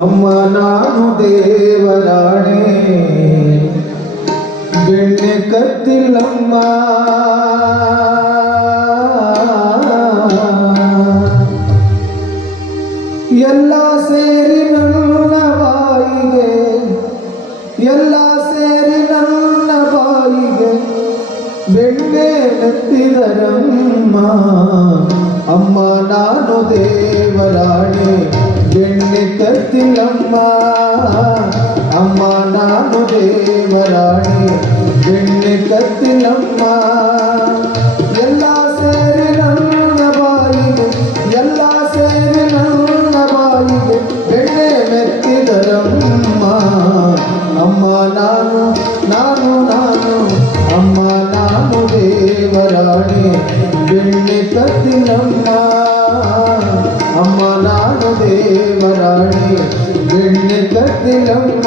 ಅಮ್ಮ ನಾನು ದೇವರಾಣೆ ಬೆಣ್ಣೆ ಕತ್ತಿಲ್ಲಮ್ಮ ಎಲ್ಲ ಸೇರಿ ನನ್ನ ಬಾಯಿಗೆ ಎಲ್ಲ ಸೇರಿ ನನ್ನ ಬಾಯಿಗೆ ಬೆಣ್ಣೆ ಕತ್ತಿದರಮ್ಮ ಅಮ್ಮ ನಾನು ದೇವರಾಣೆ ಬೆಣ್ಣೆ ಕತ್ತಿಲ್ಲಮ್ಮ ಅಮ್ಮ ನಾನು ದೇವರಾಣೆ ಬೆಣ್ಣೆ ಕತ್ತಿಲ್ಲಮ್ಮ ಎಲ್ಲ ಸೇರಿ ನನ್ನ ಬಾಯಿಗೆ ಎಲ್ಲ ಸೇರಿ ನನ್ನ ಬಾಯಿಗೆ ಬೆಣ್ಣೆ ಮೆತ್ತಿದರಮ್ಮ ಅಮ್ಮ ನಾನು ನಾನು ನಾನು ಅಮ್ಮ ನಾನು ದೇವರಾಣೆ ಬೆಣ್ಣೆ ಕತ್ತಿಲ್ಲಮ್ಮ ಅಮ್ಮ ನಾನು ದೇವರಾಣೆ ಬೆಣ್ಣೆ ಕತ್ತಿಲ್ಲಮ್ಮ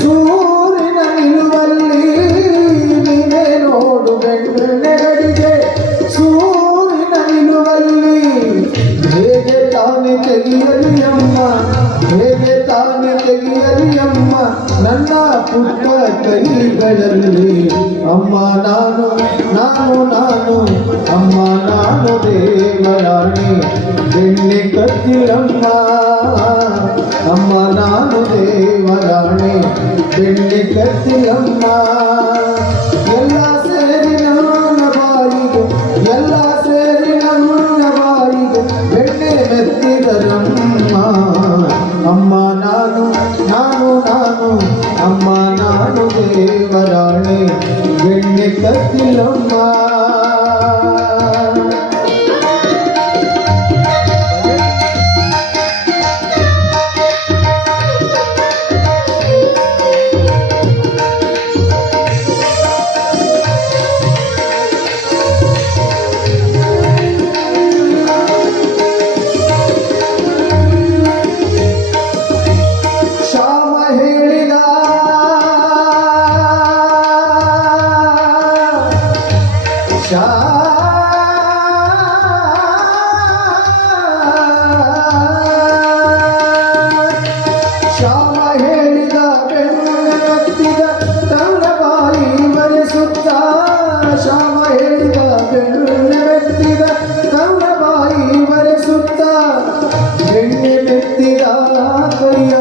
ಸೂರಿನ ನಿಲುವಲ್ಲಿ ನೀನೇ ನೋಡು ಬೆಣ್ಣೆಗಡಿಗೆ ಸೂರಿನ ನಿಲುವಲ್ಲಿ ಹೇಗೆ ತಾನೆ ತೆಗೆಯಲಿ ಅಮ್ಮ ಹೇಗೆ ತಾನೆ ತೆಗೆಯಲಿ ಅಮ್ಮ ನನ್ನ ಪುಟ್ಟ ಕೈಗಳಲ್ಲಿ ಅಮ್ಮ ನಾನು ನಾನು ನಾನು ಅಮ್ಮ ನಾನು ದೇವರಾಣೆ ಬೆಣ್ಣೆ ಕತ್ತಿಲ್ಲಮ್ಮ ಅಮ್ಮ ನಾನು ದೇವರಾಣೆ ಬೆಣ್ಣೆ ಕತ್ತಿಲ್ಲಮ್ಮ ಎಲ್ಲ ಸೇರಿ ನನ್ನ ಬಾಯಿಗೆ ಎಲ್ಲ ಸೇರಿ ನನ್ನ ಬಾಯಿಗೆ ಬೆಣ್ಣೆ ಮೆತ್ತಿದರಮ್ಮ ಅಮ್ಮ ನಾನು ನಾನು ನಾನು ಅಮ್ಮ ನಾನು ದೇವರಾಣೆ ಬೆಣ್ಣೆ ಕತ್ತಿಲ್ಲಮ್ಮ ಶ್ಯಾಮ ಹೇಳಿದ ಬೆಣ್ಣೆ ಮೆತ್ತಿದ ತನ್ನ ಬಾಯಿ ಬರೆಸುತ್ತ ಶ್ಯಾಮ ಹೇಳಿದ ಬೆಣ್ಣೆ ಮೆತ್ತಿದ ತನ್ನ ಬಾಯಿ ಬರೆಸುತ್ತ ಬೆಣ್ಣೆ ಮೆತ್ತಿದ ಕೈಯ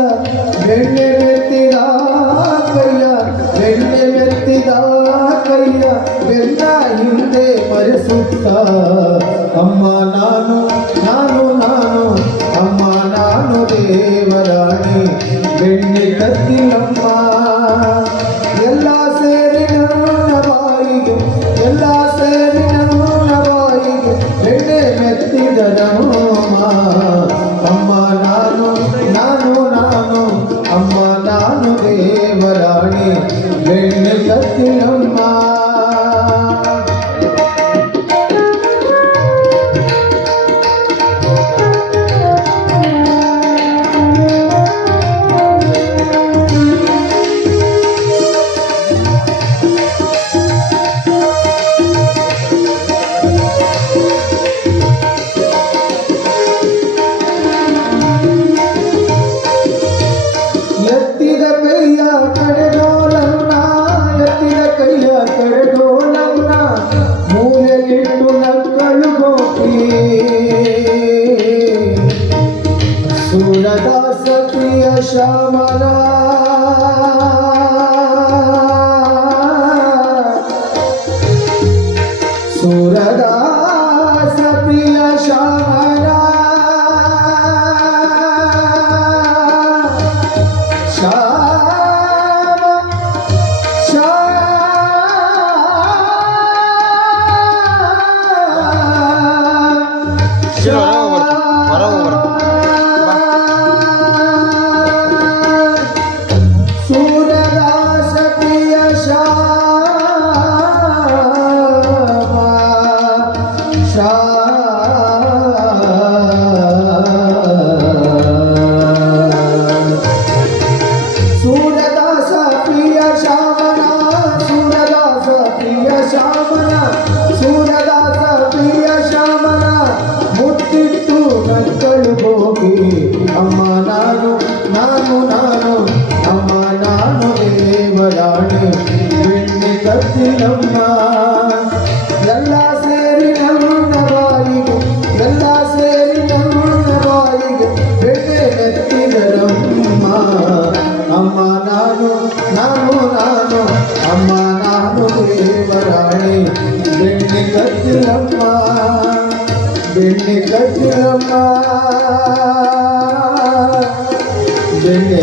ಬೆಣ್ಣೆ ಮೆತ್ತಿದ ಕೈಯ ಬೆಣ್ಣೆ ಮೆತ್ತಿದ ಕೈಯ ಬೆನ್ನ ಹಿಂದೆ ಬರೆಸುತ್ತ ಅಮ್ಮ ನಾನು ನಾನು ನಾನು ಅಮ್ಮ ನಾನು ದೇವರಾಣೆ ಬೆಣ್ಣೆ ಕತ್ತಿಲ್ಲಮ್ಮ ಎಲ್ಲ ಸೇರಿ ನನ್ನ ಬಾಯಿಗೆ ಎಲ್ಲ ಸೇರಿ ನನ್ನ ಬಾಯಿಗೆ ಬೆಣ್ಣೆ ಮೆತ್ತಿದರಮ್ಮ ಅಮ್ಮ ನಾನು ನಾನು ನಾನು ಅಮ್ಮ ನಾನು ದೇವರಾಣೆ ಬೆಣ್ಣೆ ಕತ್ತಿಲ್ಲಮ್ಮ ಎತ್ತಿದ ಕೈಯ ಕಡೆದೋಲನ್ನ ಎತ್ತಿದ ಕೈಯ ಕಡೆದೋಲನ್ನ ಮೂಲೆಗಿಟ್ಟು ನಕ್ಕಳು ಗೋಪಿ ಸುರದಾಸ ಪ್ರಿಯ ಶ್ಯಾಮಲ ಸುರದಾಸ ಪ್ರಿಯ ಶ್ಯಾಮಲ ಶ್ಯಾಮ ಶ್ಯಾಮ ಸೂರದಾಸ ಪ್ರಿಯ ಸೂರದಾಸ ಪ್ರಿಯ ಶ್ಯಾಮನ ಸೂರದಾಸ ಪ್ರಿಯ ಶ್ಯಾಮನ ಸೂರದಾಸ ಪ್ರಿಯ ಶ್ಯಾಮನ ಮುತ್ತಿಟ್ಟು ನಕ್ಕಳು ಹೋಗಿ ಅಮ್ಮ ನಾನು ನಾನು ನಾನು ಅಮ್ಮ ನಾನು ದೇವರಾಣಿ ಬೆಣ್ಣೆ ಕತ್ತಿಲಮ್ಮ ಎಲ್ಲ ಸೇರಿ ನನ್ನ ಬಾಯಿಗೆ ಎಲ್ಲ ಸೇರಿ ನನ್ನ ಬಾಯಿಗೆ ಬೆಣ್ಣೆ ಕತ್ತಿದರಮ್ಮ ಅಮ್ಮ ನಾನು ನಾನು ನಾನು ಅಮ್ಮ ನಾನು ದೇವರಾಣಿ ಬೆಣ್ಣೆ ಕತ್ತಿಲಮ್ಮ ಬೆಣ್ಣೆ ಕತ್ತಿಲಮ್ಮ ಬೆಣ್ಣೆ